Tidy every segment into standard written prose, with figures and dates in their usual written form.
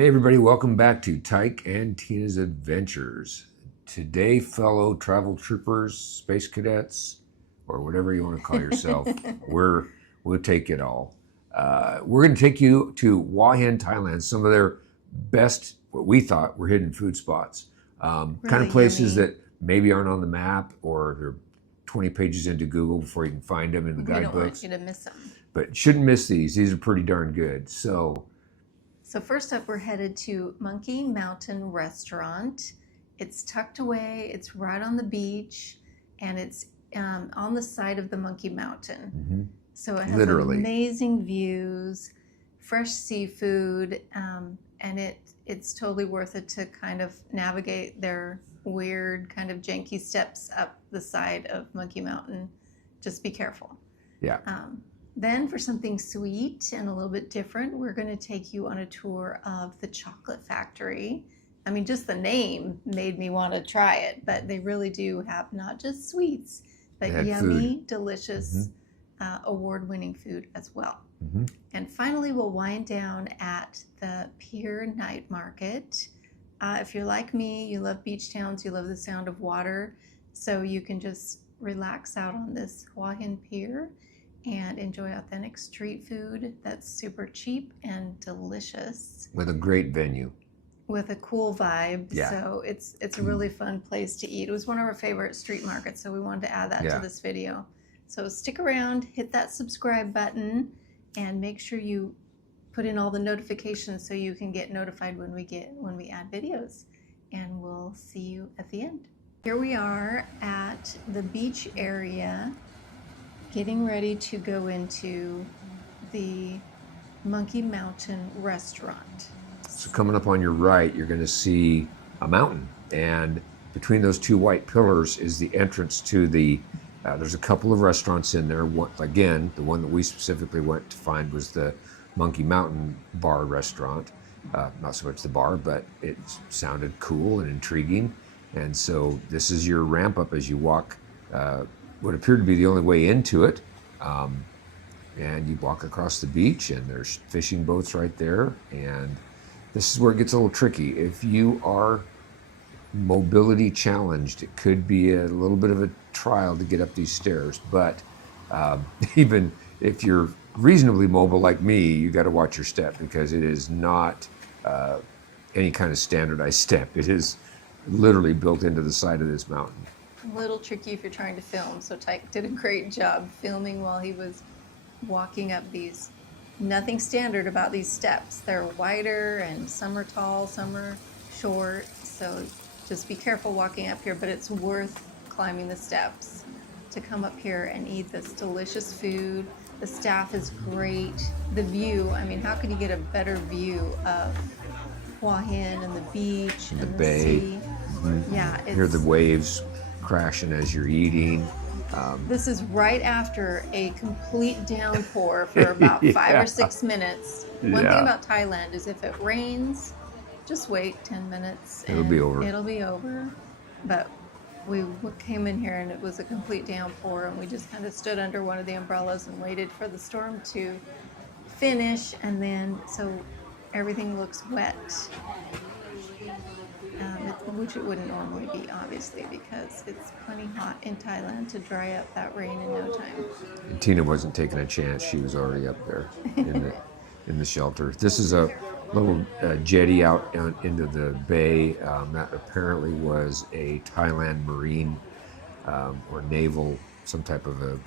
Hey everybody, welcome back to Tyke and Tina's Adventures. Today, fellow travel troopers, space cadets, or whatever you want to call yourself, we'll take it all. We're going to take you to Hua Hin, Thailand, some of their best, what we thought were hidden food spots. Kind of places yummy. that maybe aren't on the map or they're 20 pages into Google before you can find them in the We don't want guidebooks. you to miss them. But shouldn't miss these. These are pretty darn good. So first up, we're headed to Monkey Mountain Restaurant. It's tucked away, it's right on the beach, and it's on the side of the Monkey Mountain. So it has Literally. amazing views, fresh seafood, and it's totally worth it to kind of navigate their weird kind of janky steps up the side of Monkey Mountain. Just be careful. Yeah. Then for something sweet and a little bit different, we're going to take you on a tour of the chocolate factory. I mean, just the name made me want to try it, but they really do have not just sweets, but yummy, delicious, award-winning food as well. And finally, we'll wind down at the Pier Night Market. If you're like me, you love beach towns, you love the sound of water, so you can just relax out on this Hua Hin Pier and enjoy authentic street food that's super cheap and delicious. With a great venue. With a cool vibe. Yeah. So it's a really fun place to eat. It was one of our favorite street markets, so we wanted to add that to this video. So stick around, hit that subscribe button, and make sure you put in all the notifications so you can get notified when we add videos. And we'll see you at the end. Here we are at the beach area, getting ready to go into the Monkey Mountain Restaurant. So coming up on your right, you're going to see a mountain, and between those two white pillars is the entrance to the, there's a couple of restaurants in there. One, again, the one that we specifically went to find was the Monkey Mountain Bar restaurant. Not so much the bar, but it sounded cool and intriguing. And so this is your ramp up as you walk what appeared to be the only way into it. And you walk across the beach, and there's fishing boats right there. And this is where it gets a little tricky. If you are mobility challenged, it could be a little bit of a trial to get up these stairs. But even if you're reasonably mobile like me, you got to watch your step, because it is not any kind of standardized step. It is literally built into the side of this mountain. A little tricky if you're trying to film, so Tyke did a great job filming while he was walking up these. Nothing standard about these steps. They're wider, and some are tall, some are short, so just be careful walking up here, but it's worth climbing the steps to come up here and eat this delicious food. The staff is great. The view, I mean, how could you get a better view of Hua Hin and the beach and the bay. sea? Yeah, Hear the waves crashing as you're eating. This is right after a complete downpour for about 5 or 6 minutes. One thing about Thailand is if it rains, just wait 10 minutes. It'll be over. It'll be over. But we came in here and it was a complete downpour, and we just kind of stood under one of the umbrellas and waited for the storm to finish, and then so everything looks wet. Which it wouldn't normally be, obviously, because it's plenty hot in Thailand to dry up that rain in no time. And Tina wasn't taking a chance. She was already up there in the shelter. This is a little jetty out into the bay. That apparently was a Thailand marine or naval, some type of a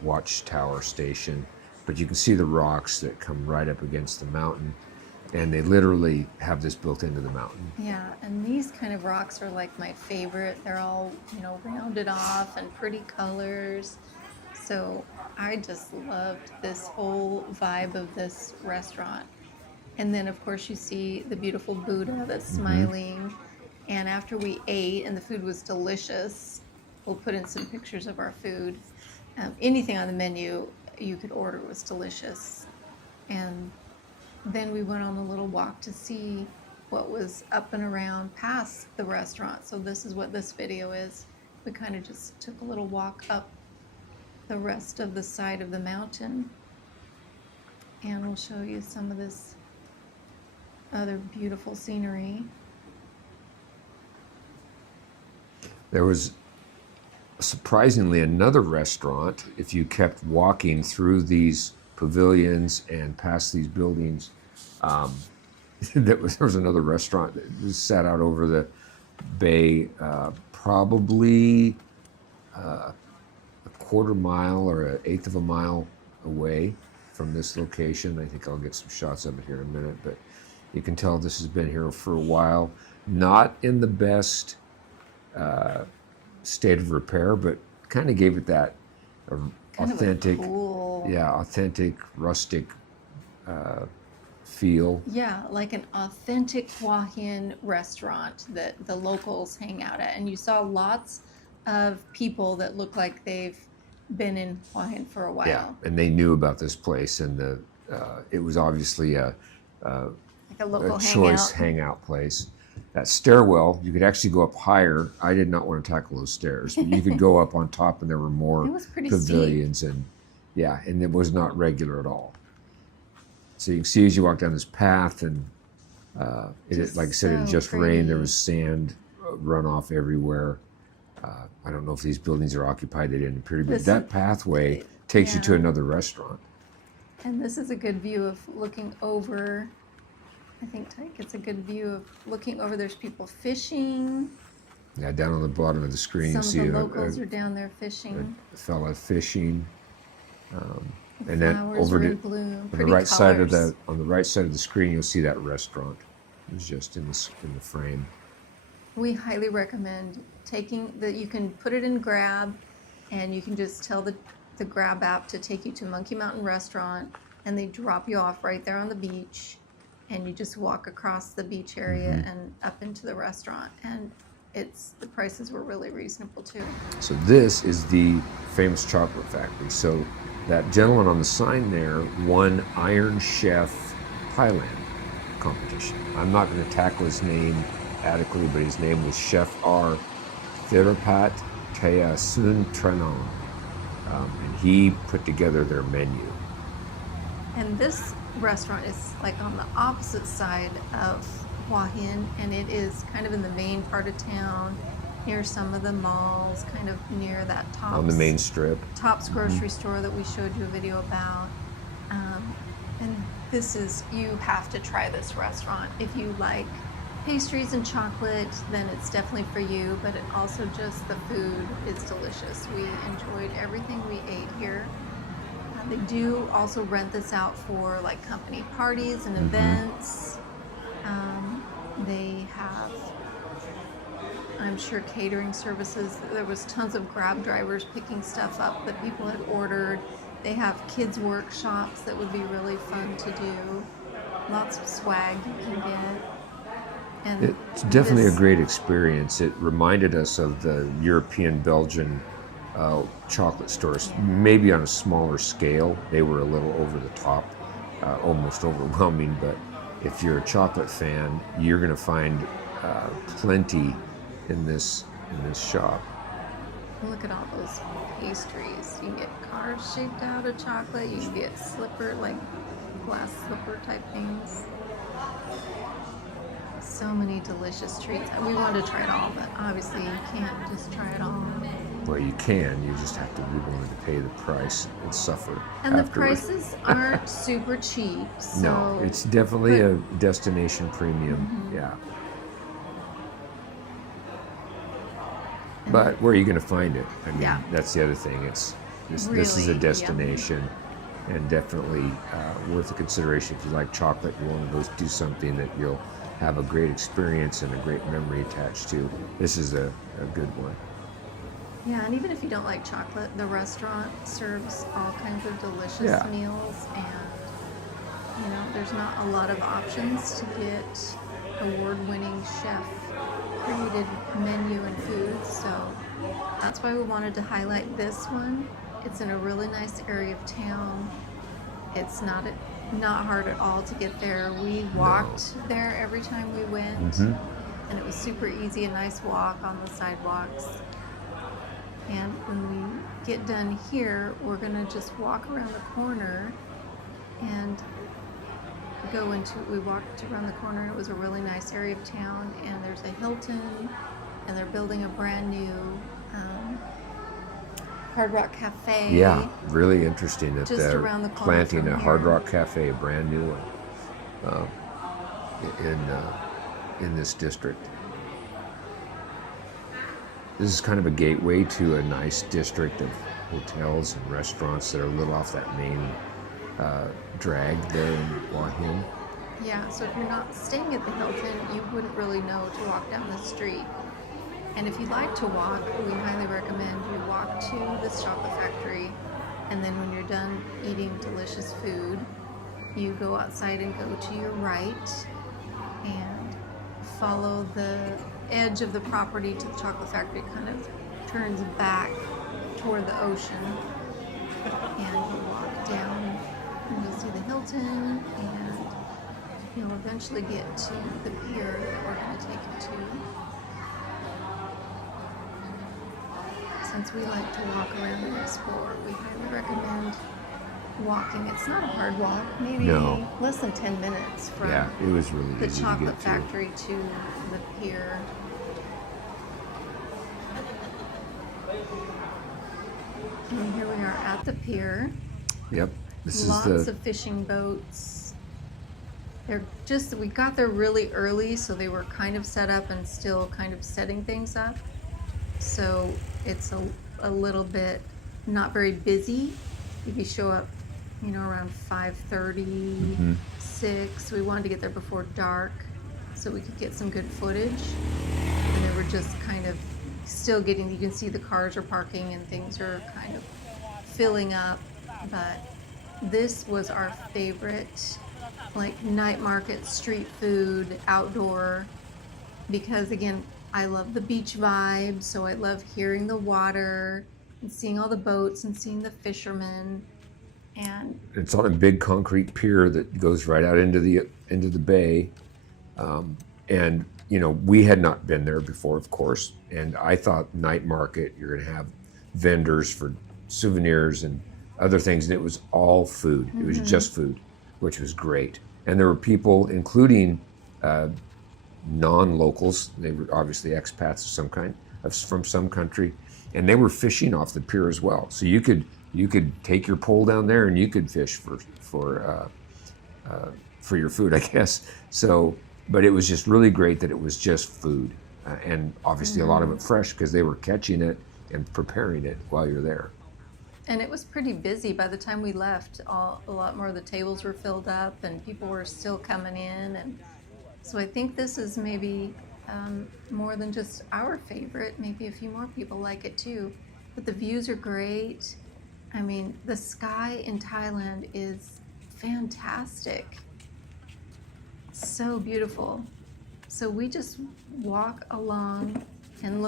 watchtower station. But you can see the rocks that come right up against the mountain. And they literally have this built into the mountain. Yeah, and these kind of rocks are like my favorite. They're all, rounded off and pretty colors. So I just loved this whole vibe of this restaurant. And then, of course, you see the beautiful Buddha that's smiling. And after we ate, and the food was delicious, we'll put in some pictures of our food. Anything on the menu you could order was delicious. And then we went on a little walk to see what was up and around past the restaurant. So this is what this video is. We kind of just took a little walk up the rest of the side of the mountain, and we'll show you some of this other beautiful scenery. There was surprisingly another restaurant. If you kept walking through these pavilions and past these buildings, there was another restaurant that was sat out over the bay, probably a quarter mile or an eighth of a mile away from this location. I think I'll get some shots of it here in a minute, but you can tell this has been here for a while. Not in the best state of repair, but kind of gave it that Kind authentic, of a cool, authentic, rustic feel. yeah, like an authentic Hua Hin restaurant that the locals hang out at. And you saw lots of people that look like they've been in Hua Hin for a while. Yeah, and they knew about this place, and it was obviously a Like a local choice hangout place. That stairwell, you could actually go up higher. I did not want to tackle those stairs, but you could go up on top, and there were more It was pretty pavilions, and it was not regular at all. So you can see as you walk down this path, and like I said, it so just pretty. rained. There was sand runoff everywhere. I don't know if these buildings are occupied. They didn't appear to be. That pathway takes you to another restaurant. And this is a good view of looking over. I think Tyke, it's a good view of looking over. There's people fishing. Yeah, down on the bottom of the screen, Some you of see the a locals are down there fishing. fella fishing. The And then flowers over are to in bloom. on the Pretty right side of colors. on the right side of the screen, you'll see that restaurant. It's just in the frame. We highly recommend taking that. You can put it in Grab, and you can just tell the Grab app to take you to Monkey Mountain Restaurant, and they drop you off right there on the beach, and you just walk across the beach area and up into the restaurant, and the prices were really reasonable too. So this is the famous chocolate factory. So that gentleman on the sign there won Iron Chef Thailand competition. I'm not going to tackle his name adequately, but his name was Chef R. Thirapat Tayasun Tranong. And he put together their menu. And this restaurant is like on the opposite side of Hua Hin, and it is kind of in the main part of town, near some of the malls, kind of near that Tops. On the main strip. Tops grocery store that we showed you a video about. And you have to try this restaurant. If you like pastries and chocolate, then it's definitely for you, but it also just the food is delicious. We enjoyed everything we ate here. They do also rent this out for like company parties and events. They have, I'm sure, catering services. There was tons of Grab drivers picking stuff up that people had ordered. They have kids workshops that would be really fun to do. Lots of swag you can get. And It's definitely a great experience. It reminded us of the European Belgian chocolate stores, maybe on a smaller scale. They were a little over the top, almost overwhelming, but if you're a chocolate fan, you're going to find plenty in this shop. Look at all those pastries. You can get cars shaped out of chocolate. You can get like glass slipper type things. So many delicious treats. We wanted to try it all, but obviously you can't just try it all. Well, you can. You just have to be willing to pay the price and suffer. And the afterward. prices aren't super cheap. So, No, it's definitely a destination premium. Yeah. But where are you going to find it? I mean, that's the other thing. This is a Really destination, and definitely worth a consideration. If you like chocolate, you want to go do something that you'll have a great experience and a great memory attached to. This is a good one. Yeah, and even if you don't like chocolate, the restaurant serves all kinds of delicious meals, and there's not a lot of options to get award-winning chef-created menu and food, so that's why we wanted to highlight this one. It's in a really nice area of town. It's not hard at all to get there. We walked there every time we went, and it was super easy, a nice walk on the sidewalks. And when we get done here, we're gonna just walk around the corner, and we walked around the corner and it was a really nice area of town, and there's a Hilton, and they're building a brand new Hard Rock Cafe. Yeah, really interesting that Just they're around the corner planting from a Hard here. Rock Cafe, a brand new one, in this district. This is kind of a gateway to a nice district of hotels and restaurants that are a little off that main drag there in Hua Hin. Yeah, so if you're not staying at the Hilton, you wouldn't really know to walk down the street. And if you like to walk, we highly recommend you walk to this chocolate factory, and then when you're done eating delicious food, you go outside and go to your right and follow the edge of the property to the chocolate factory. It kind of turns back toward the ocean, and you walk down and you'll see the Hilton, and you'll eventually get to the pier that we're going to take you to. Since we like to walk around and explore, we highly recommend walking. It's not a hard walk, maybe No. less than 10 minutes from Yeah, it was really the easy to chocolate get to. factory to the pier. And here we are at the pier. Yep, this Lots is the of fishing boats. We got there really early, so they were kind of set up and still kind of setting things up. So it's a little bit not very busy. If you show up, around 5:30, 6, we wanted to get there before dark so we could get some good footage. And they were just kind of still you can see the cars are parking and things are kind of filling up. But this was our favorite, night market, street food, outdoor, because again, I love the beach vibe, so I love hearing the water and seeing all the boats and seeing the fishermen. And it's on a big concrete pier that goes right out into the bay, and we had not been there before, of course. And I thought night market, you're going to have vendors for souvenirs and other things, and it was all food. It was just food, which was great. And there were people, including non-locals. They were obviously expats of some kind, from some country, and they were fishing off the pier as well. So you could take your pole down there and you could fish for your food, I guess. So, but it was just really great that it was just food, and obviously a lot of it fresh because they were catching it and preparing it while you're there. And it was pretty busy by the time we left. A lot more of the tables were filled up and people were still coming in. And so I think this is maybe more than just our favorite. Maybe a few more people like it too. But the views are great. I mean, the sky in Thailand is fantastic. So beautiful. So we just walk along and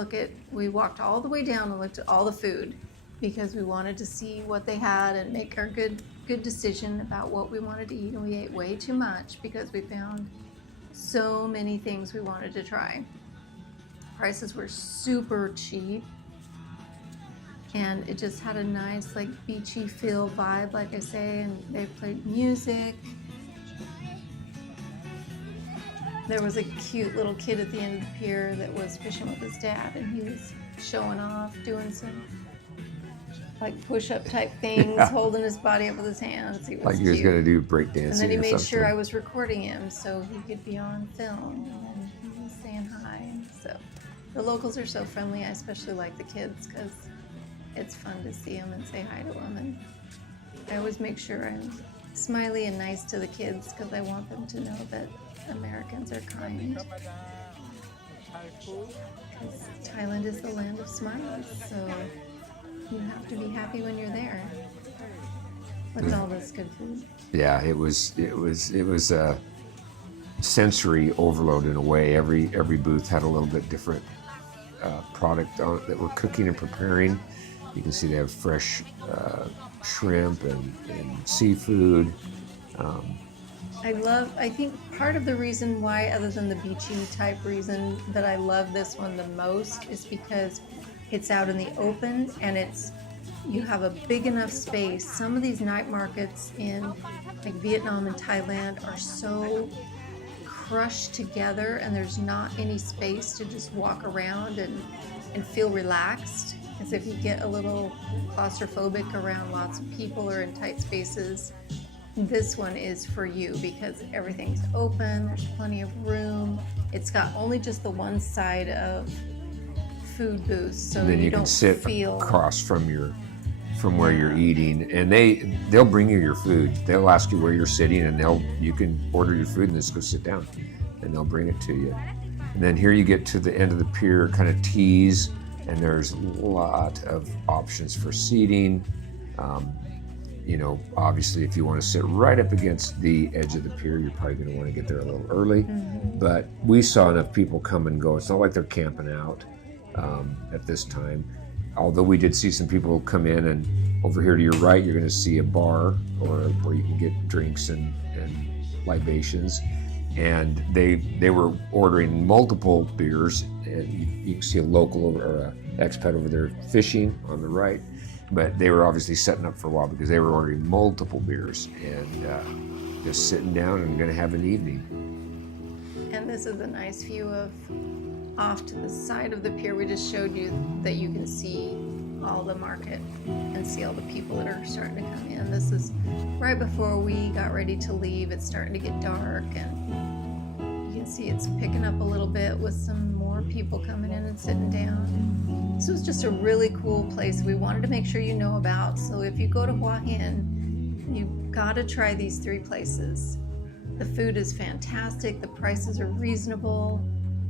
we walked all the way down and looked at all the food because we wanted to see what they had and make our good decision about what we wanted to eat. And we ate way too much because we found so many things we wanted to try. Prices were super cheap, and it just had a nice beachy feel vibe, like I say, and they played music. There was a cute little kid at the end of the pier that was fishing with his dad, and he was showing off, doing some push-up type things, holding his body up with his hands. He was Like he was cute. going to do break dancing. And then he or made something. sure I was recording him so he could be on film. And then he was saying hi. And so the locals are so friendly. I especially like the kids because it's fun to see them and say hi to them. And I always make sure I'm smiley and nice to the kids because I want them to know that Americans are kind. Because Thailand is the land of smiles, so you have to be happy when you're there with all this good food. Yeah, it was a sensory overload in a way. Every booth had a little bit different product on it that we're cooking and preparing. You can see they have fresh shrimp and seafood. I think part of the reason why, other than the beachy type reason, that I love this one the most is because it's out in the open and you have a big enough space. Some of these night markets in like Vietnam and Thailand are so crushed together, and there's not any space to just walk around and feel relaxed. As if you get a little claustrophobic around lots of people or in tight spaces, this one is for you because everything's open, there's plenty of room. It's got only just the one side of food booths, so And then you don't can sit feel across from where you're eating, and they'll bring you your food. They'll ask you where you're sitting, and you can order your food and just go sit down, and they'll bring it to you. And then here you get to the end of the pier, kind of tees, and there's a lot of options for seating. Obviously, if you want to sit right up against the edge of the pier, you're probably going to want to get there a little early. Mm-hmm. But we saw enough people come and go. It's not like they're camping out at this time. Although we did see some people come in, and over here to your right, you're going to see a bar or where you can get drinks and libations. And they were ordering multiple beers, and you can see a local or an expat over there fishing on the right. But they were obviously setting up for a while because they were ordering multiple beers and just sitting down and going to have an evening. And this is a nice view of off to the side of the pier. We just showed you that you can see all the market and see all the people that are starting to come in. This is right before we got ready to leave. It's starting to get dark, and you can see it's picking up a little bit with some more people coming in and sitting down. This was just a really cool place we wanted to make sure you know about. So if you go to Hua Hin, you've got to try these 3 places. The food is fantastic. The prices are reasonable.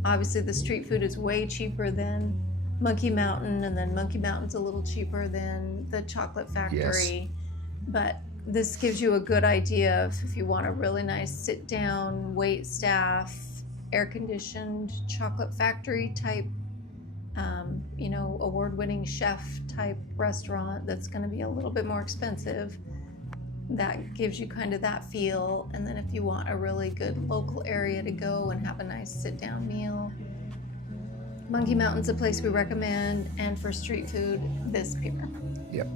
Obviously, the street food is way cheaper than Monkey Mountain, and then Monkey Mountain's a little cheaper than the Chocolate Factory. Yes. But this gives you a good idea of if you want a really nice sit-down, wait staff, air-conditioned Chocolate Factory type, award-winning chef type restaurant that's going to be a little bit more expensive. That gives you kind of that feel. And then if you want a really good local area to go and have a nice sit-down meal, Monkey Mountain's a place we recommend. And for street food, this pier. Yep.